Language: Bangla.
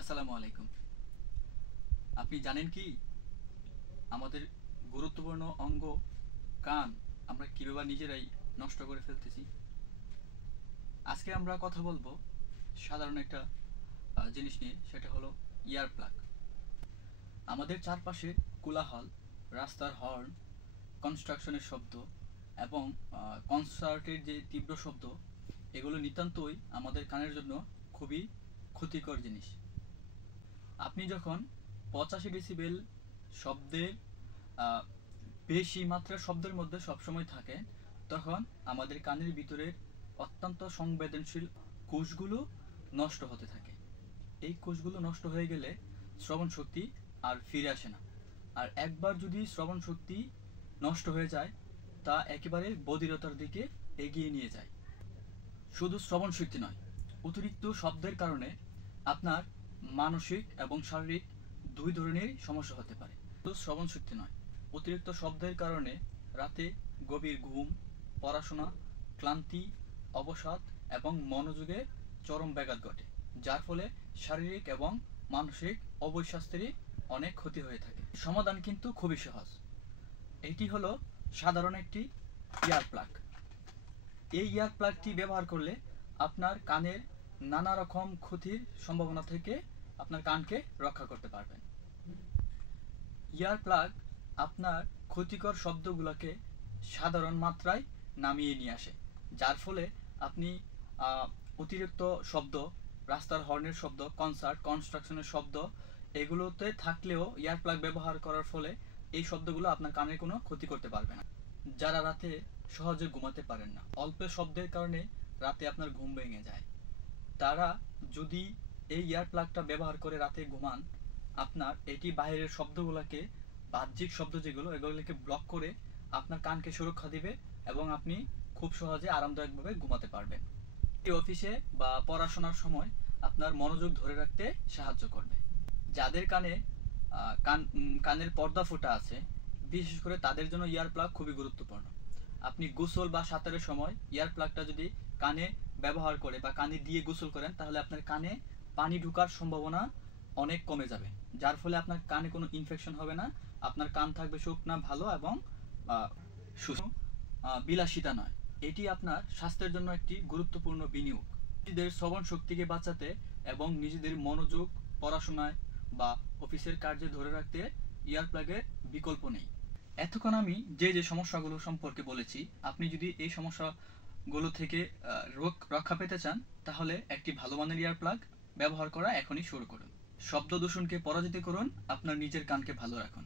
আসসালামু আলাইকুম। আপনি জানেন কি আমাদের গুরুত্বপূর্ণ অঙ্গ কান আমরা কীভাবে নিজেরাই নষ্ট করে ফেলতেছি? আজকে আমরা কথা বলবো সাধারণ একটা জিনিস নিয়ে, সেটা হলো ইয়ার প্লাগ। আমাদের চারপাশে কোলাহল, রাস্তার হর্ন, কনস্ট্রাকশনের শব্দ এবং কনসার্টের যে তীব্র শব্দ, এগুলো নিতান্তই আমাদের কানের জন্য খুবই ক্ষতিকর জিনিস। আপনি যখন 85 ডেসিবেল শব্দের বেশি মাত্রার শব্দের মধ্যে সবসময় থাকেন, তখন আমাদের কানের ভিতরের অত্যন্ত সংবেদনশীল কোষগুলো নষ্ট হতে থাকে। এই কোষগুলো নষ্ট হয়ে গেলে শ্রবণ শক্তি আর ফিরে আসে না। আর একবার যদি শ্রবণ শক্তি নষ্ট হয়ে যায়, তা একেবারে বধিরতার দিকে এগিয়ে নিয়ে যায়। শুধু শ্রবণ শক্তি নয়, অতিরিক্ত শব্দের কারণে আপনার মানসিক এবং শারীরিক দুই ধরনের সমস্যা হতে পারে। শুধু শ্রবণ শক্তি নয়, অতিরিক্ত শব্দের কারণে রাতে গভীর ঘুম, পড়াশোনা, ক্লান্তি, অবসাদ এবং মনোযোগে চরম ব্যাঘাত ঘটে, যার ফলে শারীরিক এবং মানসিক উভয় স্বাস্থ্যেরই অনেক ক্ষতি হয়ে থাকে। সমাধান কিন্তু খুবই সহজ। এটি হলো সাধারণ একটি ইয়ার প্লাগ। এই ইয়ার প্লাগটি ব্যবহার করলে আপনার কানের নানা রকম ক্ষতির সম্ভাবনা থেকে আপনার কানকে রক্ষা করতে পারবেন। ইয়ার প্লাগ আপনার ক্ষতিকর শব্দগুলোকে সাধারণ মাত্রায় নামিয়ে নিয়ে আসে, যার ফলে আপনি অতিরিক্ত শব্দ, রাস্তার হর্নের শব্দ, কনস্ট্রাকশনের শব্দ, এগুলোতে থাকলেও ইয়ার প্লাগ ব্যবহার করার ফলে এই শব্দগুলো আপনার কানের কোনো ক্ষতি করতে পারবে না। যারা রাতে সহজে ঘুমাতে পারেন না, অল্প শব্দের কারণে রাতে আপনার ঘুম ভেঙে যায়, তারা যদি এই ইয়ার প্লাগটা ব্যবহার করে রাতে ঘুমান, আপনার এটি বাইরের শব্দগুলোকে, বাহ্যিক শব্দ যেগুলো, এগুলোকে ব্লক করে আপনার কানকে সুরক্ষা দিবে এবং আপনি খুব সহজে আরামদায়কভাবে ঘুমাতে পারবেন। এই অফিসে বা পড়াশোনার সময় আপনার মনোযোগ ধরে রাখতে সাহায্য করবে। যাদের কানের পর্দা ফোঁটা আছে, বিশেষ করে তাদের জন্য ইয়ার প্লাগ খুবই গুরুত্বপূর্ণ। আপনি গোসল বা সাঁতারের সময় ইয়ার প্লাগটা যদি কানে ব্যবহার করে বা কানে দিয়ে গোসল করেন, তাহলে আপনার কানে পানি ঢোকার সম্ভাবনা অনেক কমে যাবে, যার ফলে আপনার কানে কোনো ইনফেকশন হবে না। আপনার কান থাকবে শুকনা, ভালো এবং সুস্থ। বিলাসিতা নয়, এটি আপনার স্বাস্থ্যের জন্য একটি গুরুত্বপূর্ণ বিনিয়োগ। নিজেদের শ্রবণ শক্তিকে বাঁচাতে এবং নিজেদের মনোযোগ পড়াশোনায় বা অফিসের কার্যে ধরে রাখতে ইয়ার প্লাগের বিকল্প নেই। এতক্ষণ আমি যে সমস্যাগুলো সম্পর্কে বলেছি, আপনি যদি এই সমস্যাগুলো থেকে রক্ষা পেতে চান, তাহলে একটি ভালো মানের ইয়ার প্লাগ ব্যবহার করা এখনই শুরু করুন। শব্দ দূষণকে পরাজিত করুন, আপনার নিজের কানকে ভালো রাখুন।